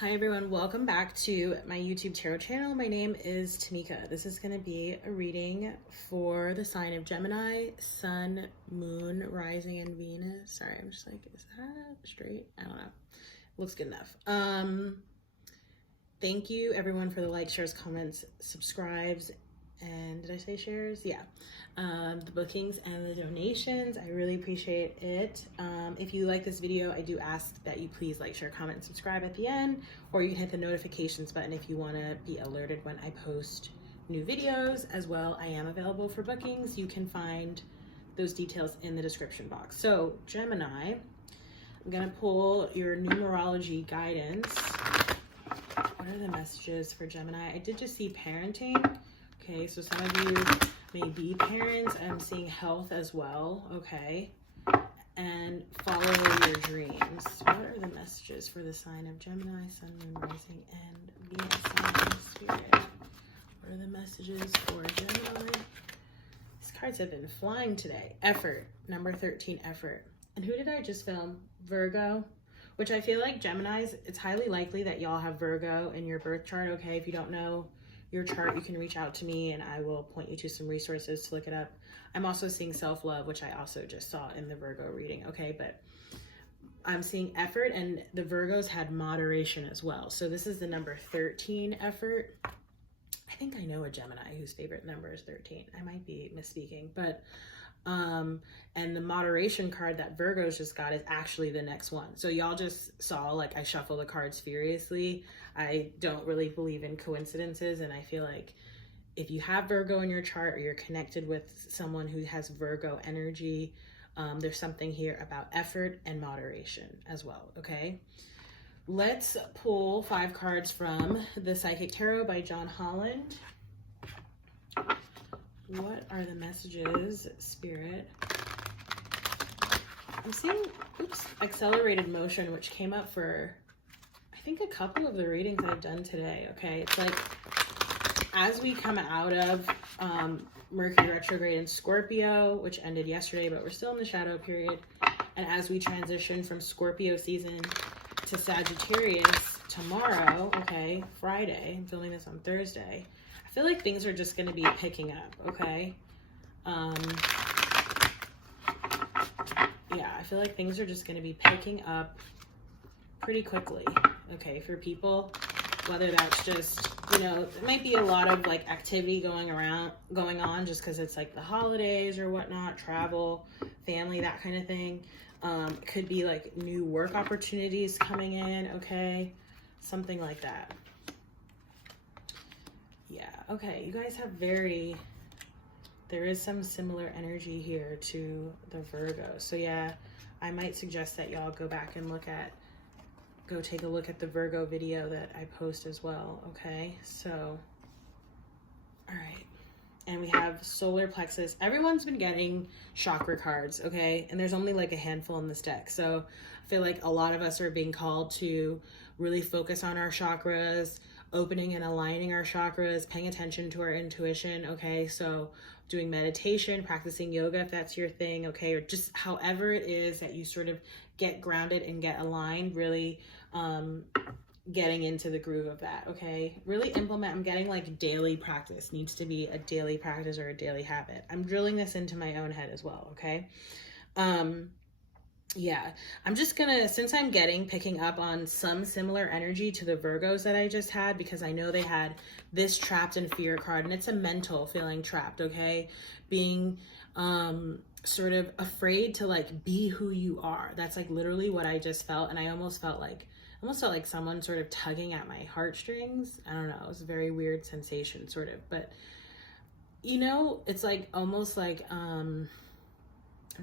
Hi everyone, welcome back to my YouTube tarot channel. My name is Tamika. This is going to be a reading for the sign of Gemini, Sun, Moon, Rising, and Venus. Sorry, I'm just like, is that straight? I don't know. Looks good enough. Thank you everyone for the likes, shares, comments, subscribes, and did I say shares? Yeah. The bookings and the donations. I really appreciate it. If you like this video, I do ask that you please like, share, comment, and subscribe at the end, or you can hit the notifications button if you want to be alerted when I post new videos. As well, I am available for bookings. You can find those details in the description box. So Gemini, I'm going to pull your numerology guidance. What are the messages for Gemini? I did just see parenting. Okay, so some of you may be parents. I'm seeing health as well, okay? And follow your dreams. What are the messages for the sign of Gemini, Sun, Moon, Rising, and Venus, Sun, and Spirit? What are the messages for Gemini? These cards have been flying today. Effort, number 13, effort. And who did I just film? Virgo, which I feel like Geminis, it's highly likely that y'all have Virgo in your birth chart, okay? If you don't know your chart, you can reach out to me and I will point you to some resources to look it up. I'm also seeing self-love, which I also just saw in the Virgo reading, okay? But I'm seeing effort, and the Virgos had moderation as well. So this is the number 13, effort. I think I know a Gemini whose favorite number is 13. I might be misspeaking, but and the moderation card that Virgos just got is actually the next one. So y'all just saw, like, I shuffle the cards furiously. I don't really believe in coincidences, and I feel like if you have Virgo in your chart or you're connected with someone who has Virgo energy, there's something here about effort and moderation as well, okay? Let's pull 5 cards from the Psychic Tarot by John Holland. What are the messages, Spirit? I'm seeing, accelerated motion, which came up for, I think, a couple of the readings I've done today, okay? It's like, as we come out of Mercury retrograde in Scorpio, which ended yesterday, but we're still in the shadow period, and as we transition from Scorpio season to Sagittarius tomorrow, okay, Friday, I'm filming this on Thursday, I feel like things are just going to be picking up, okay? Yeah, I feel like things are just going to be picking up pretty quickly, okay, for people, whether that's just, you know, there might be a lot of, like, activity going on just because it's, like, the holidays or whatnot, travel, family, that kind of thing. Could be, like, new work opportunities coming in, okay? Something like that. Yeah, okay, you guys have there is some similar energy here to the Virgo. So yeah, I might suggest that y'all go back and go take a look at the Virgo video that I post as well, okay? So, all right. And we have solar plexus. Everyone's been getting chakra cards, okay? And there's only like a handful in this deck. So I feel like a lot of us are being called to really focus on our chakras, opening and aligning our chakras, paying attention to our intuition, okay? So doing meditation, practicing yoga if that's your thing, okay? Or just however it is that you sort of get grounded and get aligned, really getting into the groove of that, okay? Really implement, I'm getting like daily practice, needs to be a daily practice or a daily habit. I'm drilling this into my own head as well, okay? Yeah, I'm just gonna, since I'm picking up on some similar energy to the Virgos that I just had, because I know they had this trapped in fear card, and it's a mental feeling trapped, okay? Being sort of afraid to like be who you are. That's like literally what I just felt, and I almost felt like someone sort of tugging at my heartstrings. I don't know, it was a very weird sensation, sort of, but you know, it's like almost like I'm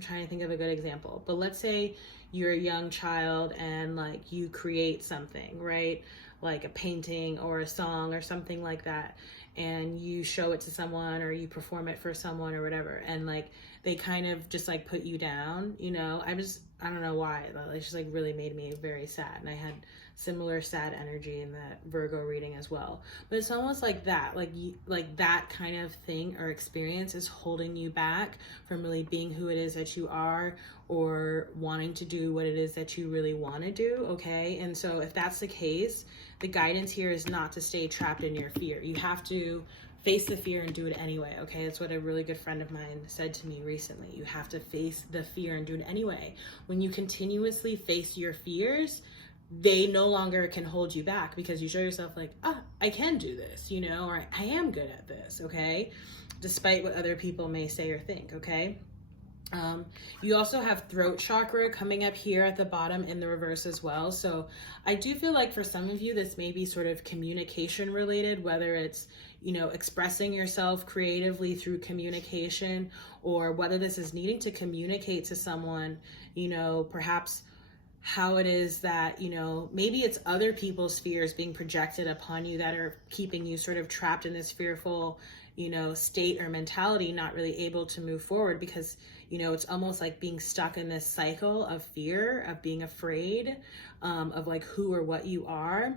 trying to think of a good example, but let's say you're a young child and like you create something, right? Like a painting or a song or something like that, and you show it to someone or you perform it for someone or whatever, and like they kind of just like put you down, you know. I don't know why, but it just like really made me very sad. And I had similar sad energy in that Virgo reading as well. But it's almost like that, like that kind of thing or experience is holding you back from really being who it is that you are, or wanting to do what it is that you really want to do, okay? And so if that's the case, the guidance here is not to stay trapped in your fear. You have to face the fear and do it anyway, okay? That's what a really good friend of mine said to me recently. You have to face the fear and do it anyway. When you continuously face your fears, they no longer can hold you back, because you show yourself like, I can do this, you know, or I am good at this, okay? Despite what other people may say or think, okay? You also have throat chakra coming up here at the bottom in the reverse as well. So I do feel like for some of you, this may be sort of communication related, whether it's, you know, expressing yourself creatively through communication, or whether this is needing to communicate to someone, you know, perhaps how it is that, you know, maybe it's other people's fears being projected upon you that are keeping you sort of trapped in this fearful, you know, state or mentality, not really able to move forward, because, you know, it's almost like being stuck in this cycle of fear, of being afraid, of like who or what you are.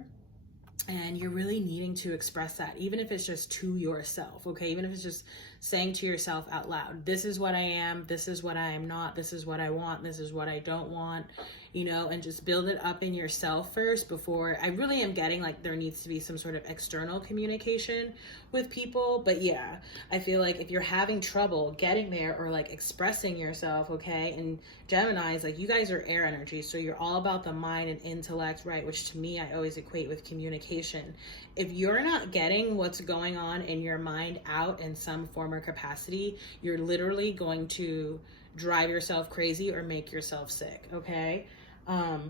And you're really needing to express that, even if it's just to yourself, okay? Even if it's just saying to yourself out loud, this is what I am, this is what I am not, this is what I want, this is what I don't want, you know, and just build it up in yourself first before. I really am getting like there needs to be some sort of external communication with people. But yeah, I feel like if you're having trouble getting there or like expressing yourself, okay, and Gemini's, like, you guys are air energy, so you're all about the mind and intellect, right? Which to me, I always equate with communication. If you're not getting what's going on in your mind out in some form or capacity, you're literally going to drive yourself crazy or make yourself sick, okay? All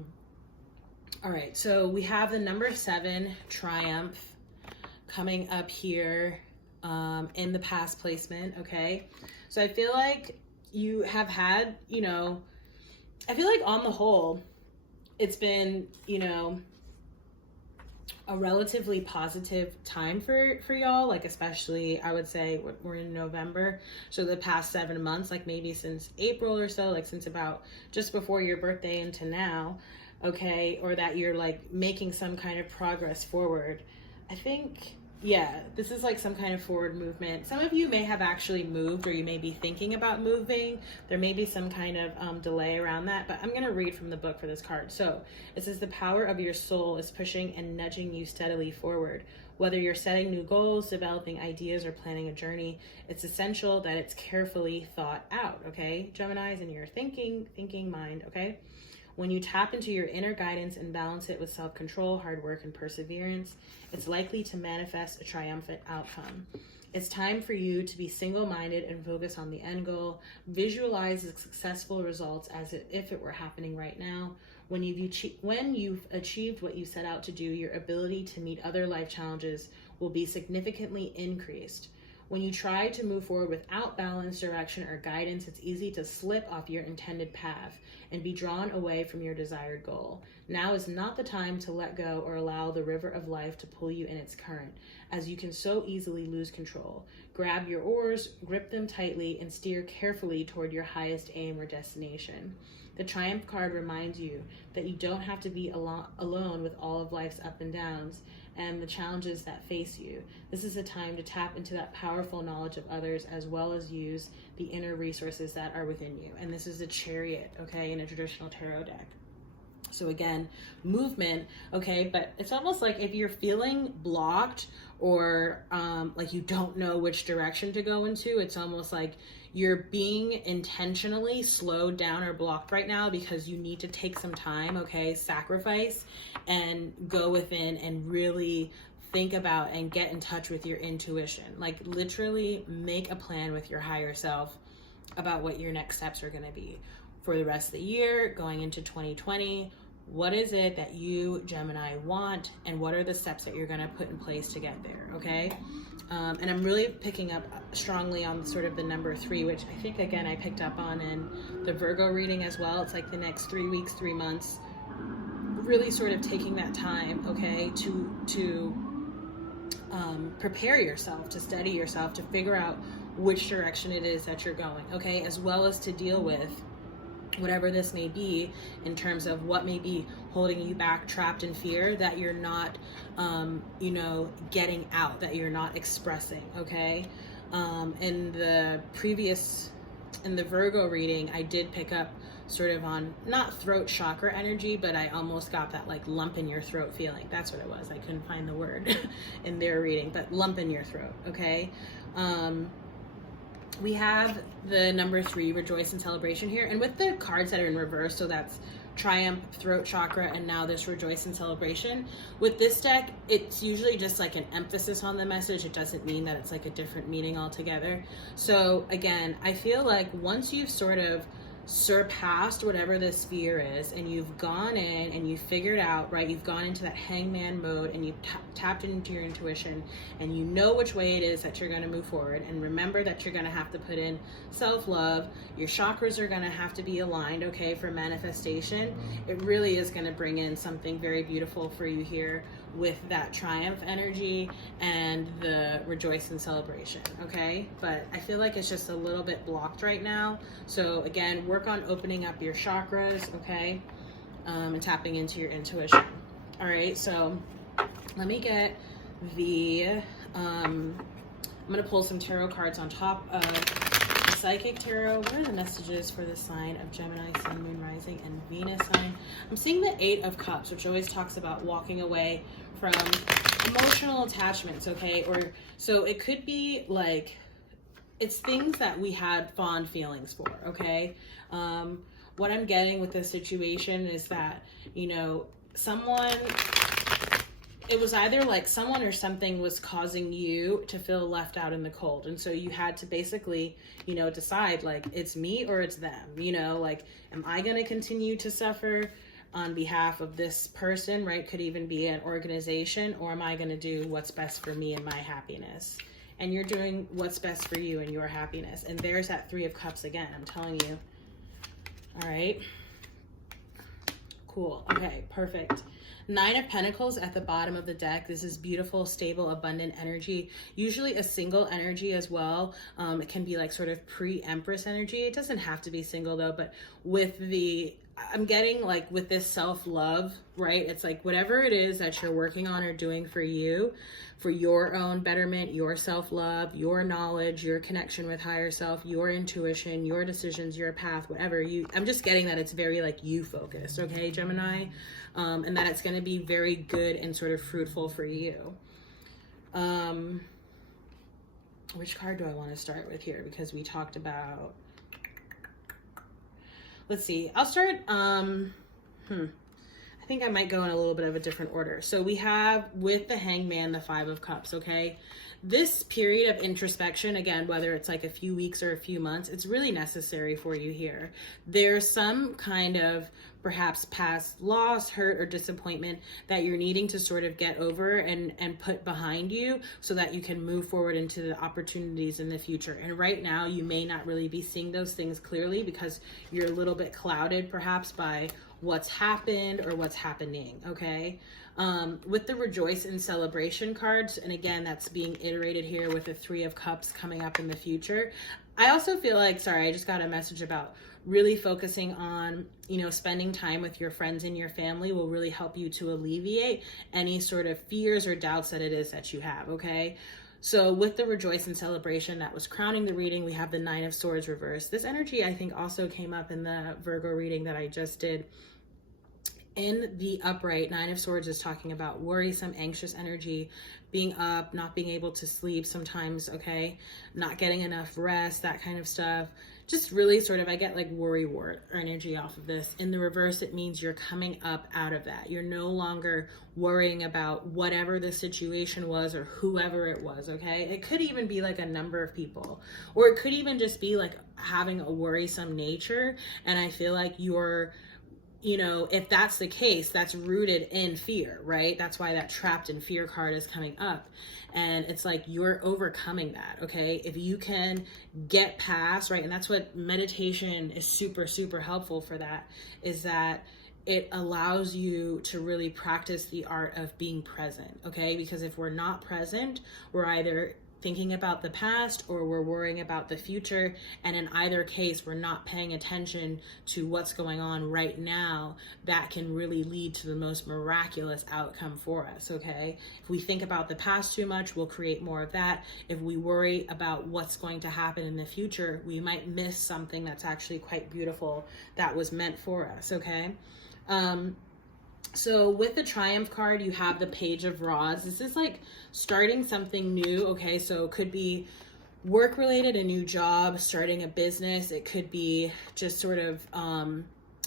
right, so we have the number 7, Triumph, coming up here in the past placement, okay? So I feel like you have had, you know, I feel like on the whole, it's been, you know, a relatively positive time for y'all, like especially I would say we're in November, so the past 7 months, like maybe since April or so, like since about just before your birthday into now, okay, or that you're like making some kind of progress forward. I think, yeah, this is like some kind of forward movement. Some of you may have actually moved, or you may be thinking about moving. There may be some kind of delay around that, but I'm going to read from the book for this card. So it says, the power of your soul is pushing and nudging you steadily forward. Whether you're setting new goals, developing ideas, or planning a journey, it's essential that it's carefully thought out, okay? Gemini's in your thinking mind, okay? When you tap into your inner guidance and balance it with self-control, hard work, and perseverance, it's likely to manifest a triumphant outcome. It's time for you to be single-minded and focus on the end goal. Visualize the successful results as if it were happening right now. When you've achieved what you set out to do, your ability to meet other life challenges will be significantly increased. When you try to move forward without balance, direction, or guidance, it's easy to slip off your intended path and be drawn away from your desired goal. Now is not the time to let go or allow the river of life to pull you in its current, as you can so easily lose control. Grab your oars, grip them tightly, and steer carefully toward your highest aim or destination. The Triumph card reminds you that you don't have to be alone with all of life's up and downs and the challenges that face you. This is a time to tap into that powerful knowledge of others, as well as use the inner resources that are within you. And this is a Chariot, okay, in a traditional tarot deck. So again, movement, okay, but it's almost like if you're feeling blocked or like you don't know which direction to go into, it's almost like you're being intentionally slowed down or blocked right now because you need to take some time, okay, sacrifice, and go within and really think about and get in touch with your intuition. Like literally make a plan with your higher self about what your next steps are going to be for the rest of the year, going into 2020. What is it that you, Gemini, want, and what are the steps that you're going to put in place to get there, okay? And I'm really picking up strongly on sort of the number 3, which I think, again, I picked up on in the Virgo reading as well. It's like the next 3 weeks, 3 months, really sort of taking that time, okay, to prepare yourself, to study yourself, to figure out which direction it is that you're going, okay? As well as to deal with whatever this may be in terms of what may be holding you back, trapped in fear that you're not, getting out, that you're not expressing, okay? In the Virgo reading, I did pick up sort of on not throat chakra energy, but I almost got that like lump in your throat feeling. That's what it was. I couldn't find the word in their reading, but lump in your throat, okay? We have the number 3, rejoice and celebration here. And with the cards that are in reverse, so that's triumph, throat chakra, and now this rejoice and celebration. With this deck, it's usually just like an emphasis on the message. It doesn't mean that it's like a different meaning altogether. So again, I feel like once you've sort of surpassed whatever this fear is, and you've gone in and you've figured out, right, you've gone into that hangman mode and you've tapped into your intuition, and you know which way it is that you're going to move forward. And remember that you're going to have to put in self-love. Your chakras are going to have to be aligned, okay, for manifestation. It really is going to bring in something very beautiful for you here with that triumph energy and the rejoice and celebration, okay? But I feel like it's just a little bit blocked right now. So again, work on opening up your chakras, okay? And tapping into your intuition. All right, so let me get I'm gonna pull some tarot cards on top of the psychic tarot. What are the messages for the sign of Gemini, Sun, Moon, Rising, and Venus sign? I'm seeing the 8 of Cups, which always talks about walking away from emotional attachments, okay? Or so it could be like, it's things that we had fond feelings for, okay? What I'm getting with this situation is that, it was either like someone or something was causing you to feel left out in the cold. And so you had to basically, decide like it's me or it's them, like, am I going to continue to suffer on behalf of this person, right? Could even be an organization, or am I going to do what's best for me and my happiness? And you're doing what's best for you and your happiness. And there's that 3 of Cups again, I'm telling you. All right. Cool. Okay, perfect. 9 of Pentacles at the bottom of the deck. This is beautiful, stable, abundant energy. Usually a single energy as well. It can be like sort of pre-Empress energy. It doesn't have to be single though, but I'm getting like with this self-love, right? It's like whatever it is that you're working on or doing for you, for your own betterment, your self-love, your knowledge, your connection with higher self, your intuition, your decisions, your path, whatever I'm just getting that it's very like you focused, okay, Gemini? And that it's going to be very good and sort of fruitful for you. Which card do I want to start with here? Because we talked about, let's see, I'll start, I think I might go in a little bit of a different order. So we have with the Hangman, the 5 of Cups, okay? This period of introspection, again, whether it's like a few weeks or a few months, it's really necessary for you here. There's some kind of perhaps past loss, hurt, or disappointment that you're needing to sort of get over and put behind you so that you can move forward into the opportunities in the future. And right now, you may not really be seeing those things clearly because you're a little bit clouded perhaps by what's happened or what's happening, okay? With the rejoice and celebration cards, and again, that's being iterated here with the 3 of Cups coming up in the future. I also feel like, sorry, I just got a message about really focusing on, spending time with your friends and your family will really help you to alleviate any sort of fears or doubts that it is that you have, okay? So with the rejoice and celebration that was crowning the reading, we have the 9 of Swords reversed. This energy, I think, also came up in the Virgo reading that I just did. In the upright, 9 of Swords is talking about worrisome, anxious energy, being up, not being able to sleep sometimes, okay? Not getting enough rest, that kind of stuff. Just really sort of, I get like worry wart energy off of this. In the reverse, it means you're coming up out of that. You're no longer worrying about whatever the situation was or whoever it was, okay? It could even be like a number of people, or it could even just be like having a worrisome nature. And I feel like you're, if that's the case, that's rooted in fear, right? That's why that trapped in fear card is coming up. And it's like you're overcoming that, okay? If you can get past, right? And that's what meditation is super, super helpful for that, is that it allows you to really practice the art of being present, okay? Because if we're not present, we're either thinking about the past or we're worrying about the future. And in either case, we're not paying attention to what's going on right now. That can really lead to the most miraculous outcome for us, okay? If we think about the past too much, we'll create more of that. If we worry about what's going to happen in the future, we might miss something that's actually quite beautiful that was meant for us, okay? So with the Triumph card, you have the Page of Rods. This is like starting something new, okay? So it could be work related, a new job, starting a business. It could be just sort of,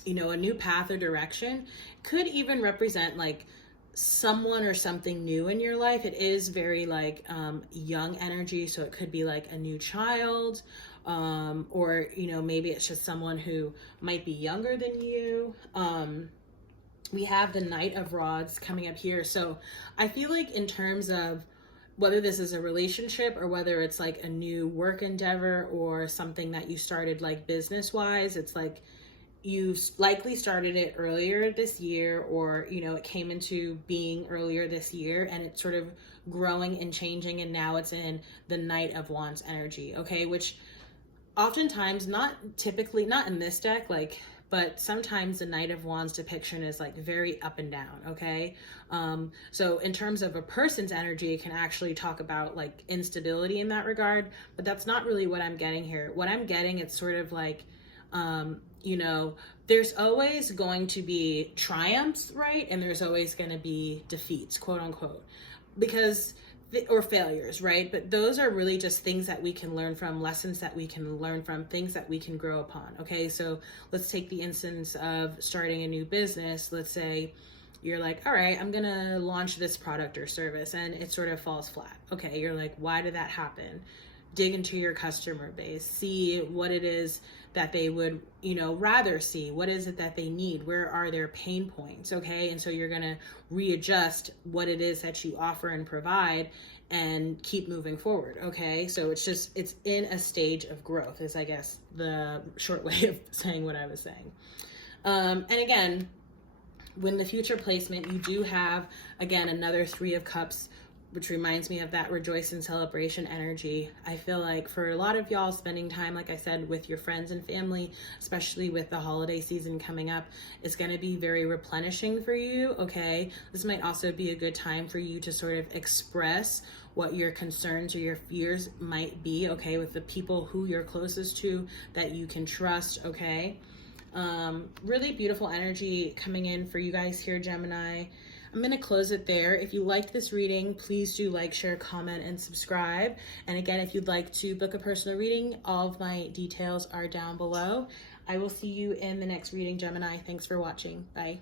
you know, a new path or direction. Could even represent like someone or something new in your life. It is very like young energy. So it could be like a new child, or, you know, maybe it's just someone who might be younger than you. We have the Knight of Rods coming up here. So I feel like in terms of whether this is a relationship or whether it's like a new work endeavor or something that you started like business wise, it's like you likely started it earlier this year, or, you know, it came into being earlier this year and it's sort of growing and changing. And now it's in the Knight of Wands energy. Okay. Which oftentimes, not typically, not in this deck, like, but sometimes the Knight of Wands depiction is like very up and down, okay? So in terms of a person's energy, it can actually talk about like instability in that regard, but that's not really what I'm getting here. What I'm getting, it's sort of like, you know, there's always going to be triumphs, right? And there's always going to be defeats, quote unquote, because or failures, right? But those are really just things that we can learn from, lessons that we can learn from, things that we can grow upon, okay? So let's take the instance of starting a new business. Let's say you're like, all right, I'm gonna launch this product or service, and it sort of falls flat. Okay, you're like, why did that happen? Dig into your customer base, see what it is that they would, you know, rather see. What is it that they need? Where are their pain points? Okay. And so you're going to readjust what it is that you offer and provide and keep moving forward. Okay. So it's just, it's in a stage of growth is, I guess, the short way of saying what I was saying. And again, when the future placement, you do have, again, another Three of Cups, which reminds me of that rejoice and celebration energy. I feel like for a lot of y'all, spending time, like I said, with your friends and family, especially with the holiday season coming up, is going to be very replenishing for you, okay? This might also be a good time for you to sort of express what your concerns or your fears might be, okay, with the people who you're closest to that you can trust, okay? Really beautiful energy coming in for you guys here, Gemini. I'm going to close it there. If you liked this reading, please do like, share, comment, and subscribe. And again, if you'd like to book a personal reading, all of my details are down below. I will see you in the next reading, Gemini. Thanks for watching. Bye.